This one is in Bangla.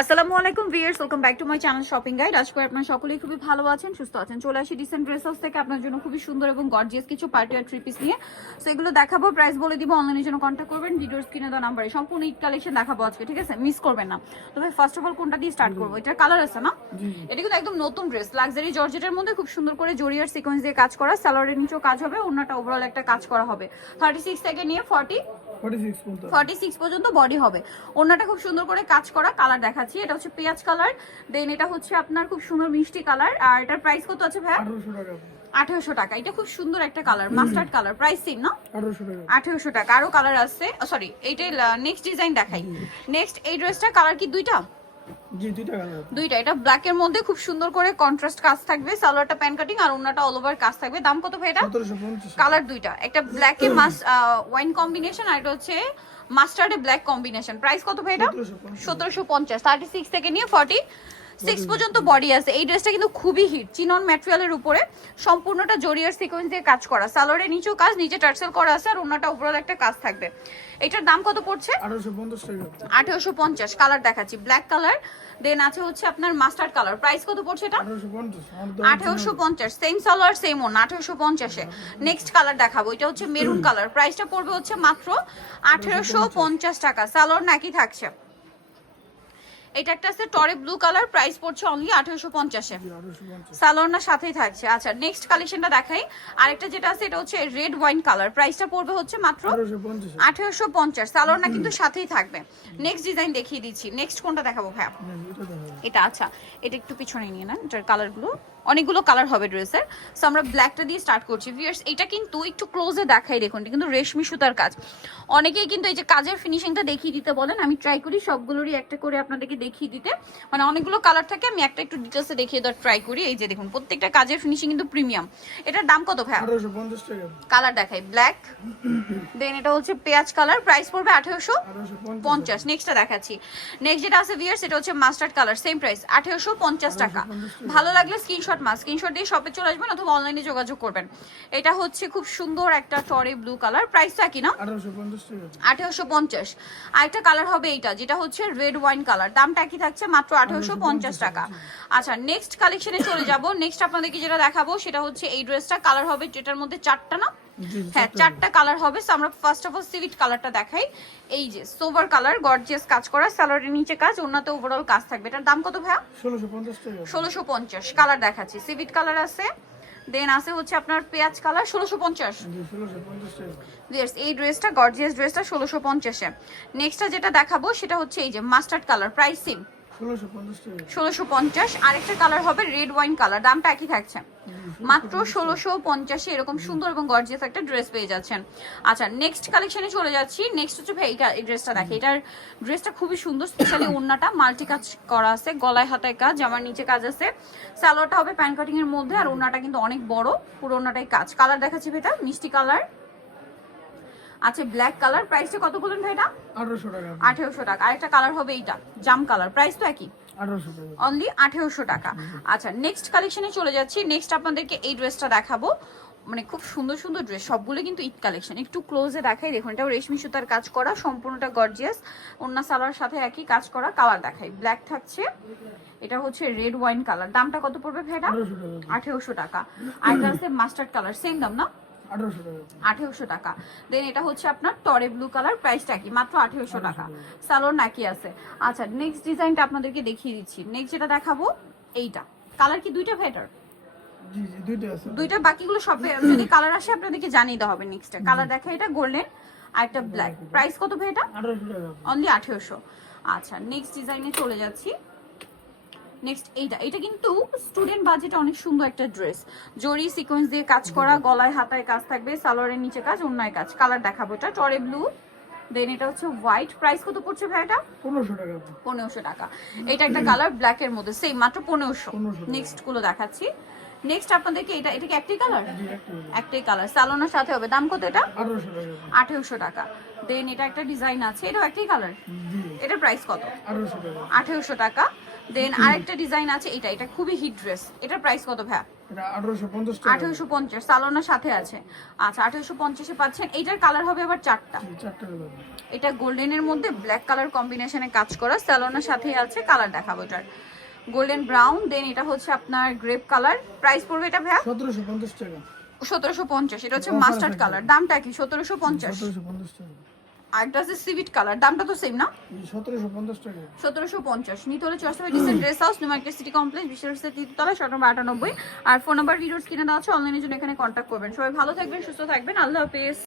আসসালামু আলাইকুম viewers, welcome back to my channel shopping guide. আশা করি আপনারা সকলেই খুবই ভালো আছেন, সুস্থ আছেন। চলে আসি ডিসেন্ট ড্রেস হাউস থেকে আপনার জন্য খুবই সুন্দর এবং গর্জিয়াস কিছু পার্টি আর থ্রি পিস নিয়ে। সো এগুলো দেখাবো, প্রাইস বলে দিব, অনলাইনের জন্য কন্ট্যাক্ট করবেন ভিডিওর স্ক্রিনে দেওয়া নাম্বারে। সম্পূর্ণ ঈদ কালেকশন দেখাবো আজকে, ঠিক আছে? মিস করবেন না। তবে ফার্স্ট অফ অল কোনটা দিয়ে স্টার্ট করবো? এটার কালার আছে না? এটা কিন্তু একদম নতুন ড্রেস, লাক্সারি জর্জেটের মধ্যে খুব সুন্দর করে জরিয়ার সিকোয়েন্স দিয়ে কাজ করা, সালোয়ারের নিচেও কাজ হবে, অন্যটা ওভারঅল একটা কাজ করা হবে। 36 থেকে নিয়ে 46 পর্যন্ত বডি হবে। ওন্নাটা খুব সুন্দর করে কাজ করা, কালার দেখাচ্ছি। এটা হচ্ছে পেঁয়াজ কালার, দেন এটা হচ্ছে আপনার খুব সুন্দর মিষ্টি কালার। আর এটার প্রাইস কত আছে ভাই? 1800 টাকা। এটা খুব সুন্দর একটা colour, mustard colour. Price same না? 1800 টাকা। আরো কালার আছে, সরি এইটাই নেক্সট ডিজাইন দেখাই। নেক্সট এই ড্রেসটা কালার কি দুইটা? দুইটা। এটা ব্ল্যাক এর মধ্যে খুব সুন্দর করে কন্ট্রাস্ট কাজ থাকবে, সালোয়ারটা প্যান কাটিং আর ওন্নাটা অল ওভার কাজ থাকবে। দাম কত ভাই এটা? 1750। কালার দুইটা, একটা ব্ল্যাক এ ওয়াইন কম্বিনেশন আর এটা হচ্ছে মাস্টার্ডে ব্ল্যাক কম্বিনেশন। প্রাইস কত ভাই এটা? 1750। 36 থেকে নিয়ে 46 পর্যন্ত বডি আছে। এই ড্রেসটা কিন্তু খুবই হিট, চিনন ম্যাটেরিয়ালের উপরে সম্পূর্ণটা জরিয়ার সিকোয়েন্স দিয়ে কাজ করা, সালোয়ারের নিচেও কাজ, নিচে টার্সেল করা আছে আর ওন্নাটা ওভারঅল একটা কাজ থাকবে। এটার দাম কত পড়ছে? 1850। কালার দেখাচ্ছি, ব্ল্যাক কালার, দেন আছে হচ্ছে আপনার মাস্টার্ড কালার। প্রাইস কত পড়ছে এটা? 1850। সেম সালোয়ার সেম ওন, 1850 এ। নেক্সট কালার দেখাবো, এটা হচ্ছে মেরুন কালার। প্রাইসটা পড়বে হচ্ছে মাত্র 1850 টাকা। সালোয়ার নাকি থাকছে। এটা একটা আছে টরে ব্লু কালার, প্রাইস পড়ছে অনলি 1850 এ। সালোয়ার না সাথেই থাকছে। আচ্ছা নেক্সট কালেকশনটা দেখাই। আরেকটা যেটা আছে এটা হচ্ছে রেড ওয়াইন কালার, প্রাইসটা পড়বে হচ্ছে মাত্র 1850। সালোয়ার না কিন্তু সাথেই থাকবে। নেক্সট ডিজাইন দেখিয়ে দিচ্ছি। নেক্সট কোনটা দেখাবো ভাই? এটা। আচ্ছা এটা একটু পিছনে নিয়ে নেন, এটার কালারগুলো অনেকগুলো কালার হবে ড্রেসের। সো আমরা ব্ল্যাকটা দিয়ে স্টার্ট করছি ভিউয়ার্স। এটা কিন্তু একটু ক্লোজে দেখাই, দেখুন এটা কিন্তু রেশমি সুতার কাজ। অনেকেই কিন্তু এই যে কাজের ফিনিশিংটা দেখিয়ে দিতে বলেন, আমি ট্রাই করি সবগুলোরই একটা করে আপনাদেরকে দেখিয়ে দিতে। মানে অনেকগুলো কালার থাকে, আমি একটা একটু ডিটেলসে দেখিয়ে দেওয়ার ট্রাই করি। এই যে দেখুন প্রত্যেকটা কাজের ফিনিশিং কিন্তু প্রিমিয়াম। এটার দাম কত ভাই? 1850 টাকা। কালার দেখাই, ব্ল্যাক, দেন এটা হচ্ছে পেঁয়াজ কালার, প্রাইস পড়বে 1850। নেক্সটটা দেখাচ্ছি। নেক্সট যেটা আছে ভিউয়ার্স এটা হচ্ছে মাস্টার্ড কালার, সেম প্রাইস 1850 টাকা। ভালো লাগলে স্ক্রিনশট স্ক্রিনশট দিয়ে শপে চলে আসবেন অথবা অনলাইনে যোগাযোগ করবেন। এটা হচ্ছে খুব সুন্দর একটা টরে ব্লু কালার, প্রাইসটা কি না? 1850। আরেকটা কালার হবে এইটা, যেটা হচ্ছে রেড ওয়াইন কালার, দামটা কি থাকছে? মাত্র 1850 টাকা। আচ্ছা নেক্সট কালেকশনে চলে যাব। নেক্সট আপনাদেরকে যেটা দেখাবো সেটা হচ্ছে এই ড্রেসটা। কালার হবে যেটার মধ্যে চারটা না? হ্যাঁ চারটা কালার হবে। সো আমরা ফার্স্ট অফ অল সিভিট কালারটা দেখাই। এই যে সোভার কালার, গর্জিয়াস কাজ করা, সালোয়ারের নিচে কাজ, ওন্নাতে ওভারঅল কাজ থাকবে। এটার দাম কত ভাইয়া? 1650 টাকা। 1650। কালার দেখাচ্ছি, সিভিট কালার আছে, দেন আছে হচ্ছে আপনার পেঁয়াজ কালার। 1650। এই ড্রেসটা গর্জিয়াস ড্রেসটা 1650 এ। নেক্সটটা যেটা দেখাবো সেটা হচ্ছে এই যে মাস্টার্ড কালার, প্রাইস সেম 1650। আরেকটা কালার হবে রেড ওয়াইন কালার, দামটা একই থাকছে মাত্র 1650। এরকম সুন্দর এবং গর্জিয়াস একটা ড্রেস পেয়ে যাচ্ছেন। আচ্ছা নেক্সট কালেকশনে চলে যাচ্ছি। নেক্সট হচ্ছে ভাই এই ড্রেসটা দেখে। এটার ড্রেসটা খুবই সুন্দর, স্পেশালি ওন্নাটা মাল্টি কাজ করা আছে, গলায় হাতায় কাজ, জামার নিচে কাজ আছে, সালোয়ারটা হবে প্যান কাটিং এর মধ্যে আর ওন্নাটা কিন্তু অনেক বড়, পুরো ওন্নাটাই কাজ। কালার দেখাচ্ছি ভাইটা, মিষ্টি কালার আচ্ছা, ব্ল্যাক কালার। প্রাইসটা কত বলেন ভাই এটা? 1800 টাকা। 1800 টাকা। আরেকটা কালার হবে এইটা জাম কালার, প্রাইস তো একই, 1800 টাকা অনলি 1800 টাকা। আচ্ছা নেক্সট কালেকশনে চলে যাচ্ছি। নেক্সট আপনাদেরকে এই ড্রেসটা দেখাবো, মানে খুব সুন্দর সুন্দর ড্রেস, সবগুলো কিন্তু ঈদ কালেকশন। একটু ক্লোজে দেখাই, দেখুন এটাও রেশমি সুতার কাজ করা, সম্পূর্ণটা গর্জিয়াস, ওন্না সালোয়ার সাথে একই কাজ করা। কালার দেখাই, ব্ল্যাক থাকছে, এটা হচ্ছে রেড ওয়াইন কালার। দামটা কত পড়বে ভাইটা? 1800 টাকা। আর এটা আছে মাস্টার্ড কালার, সেম দাম না? 1800 টাকা। দেন এটা হচ্ছে আপনার টরে ব্লু কালার, প্রাইসটা কি? মাত্র 1800 টাকা। সালোয়ার নাকি আছে। আচ্ছা নেক্সট ডিজাইনটা আপনাদেরকে দেখিয়ে দিচ্ছি। নেক্সট যেটা দেখাবো এইটা। কালার কি দুইটা ভেটার? জি জি দুইটা আছে। দুইটা, বাকিগুলো সবে যদি কালার আসে আপনাদেরকে জানিয়ে দেওয়া হবে। নেক্সট কালার দেখা, এটা গোল্ডেন আর একটা ব্ল্যাক। প্রাইস কত ভাই এটা? 1800 টাকা, অনলি 1800। আচ্ছা নেক্সট ডিজাইনে চলে যাচ্ছি। নেক্সট এটা কিন্তু স্টুডেন্ট বাজেটে অনেক সুন্দর একটা ড্রেস, জরি সিকোয়েন্স দিয়ে কাজ করা, গলায় হাতায় কাজ থাকবে, সালোয়ারের নিচে কাজ, ওন্নায় কাজ। কালার দেখাবো, এটা টরে ব্লু, দেন এটা হচ্ছে হোয়াইট। প্রাইস কত পড়ছে ভাই এটা? 1500 টাকা। 1500 টাকা। এটা একটা কালার ব্ল্যাক এর মধ্যে, সেম মাত্র 1500। নেক্সট গুলো দেখাচ্ছি। নেক্সট আপনাদেরকে এটা কি একটাই কালার? একটাই কালার, সালোনার সাথে হবে। দাম কত এটা? 1800 টাকা। 1800 টাকা। দেন এটা একটা ডিজাইন আছে, এটাও একটাই কালার। জি এটার প্রাইস কত? 1800 টাকা। 1800 টাকা। দেন আরেকটা ডিজাইন আছে, এটা খুবই হিট ড্রেস, এটার প্রাইস কত ভাইয়া? এটা 1850 টাকা। 1850, সালোনার সাথে আছে। আচ্ছা 1850-এ পাচ্ছেন। এইটার কালার হবে আবার 4টা। জি, 4টা কালার। এটা গোল্ডেনের মধ্যে ব্ল্যাক কালার কম্বিনেশনে কাজ করা, সালোনার সাথে আছে। কালার দেখাবো এটার, গোল্ডেন ব্রাউন, দেন এটা হচ্ছে আপনার গ্রেপ কালার। প্রাইস পড়বে এটা ভাইয়া 1750 টাকা। 1750। এটা হচ্ছে Offer মাস্টার্ড আছে কালার, দামটা কি? 1750। 1750 টাকা। আর একটা আছে সিভিট কালার, দামটা তো সেম না? জি 1750 টাকা। 1750। নিতে হলে চলে আসবে decent dress house, new market city complex, বিশ্বরোডের তৃতীয়তলা, শপ নম্বর 98। আর ফোন নাম্বার ভিডিওস কিনে দেওয়া আছে, অনলাইনের জন্য এখানে কন্ট্যাক্ট করবেন। সবাই ভালো থাকবেন, সুস্থ থাকবেন, আল্লাহ হাফেজ।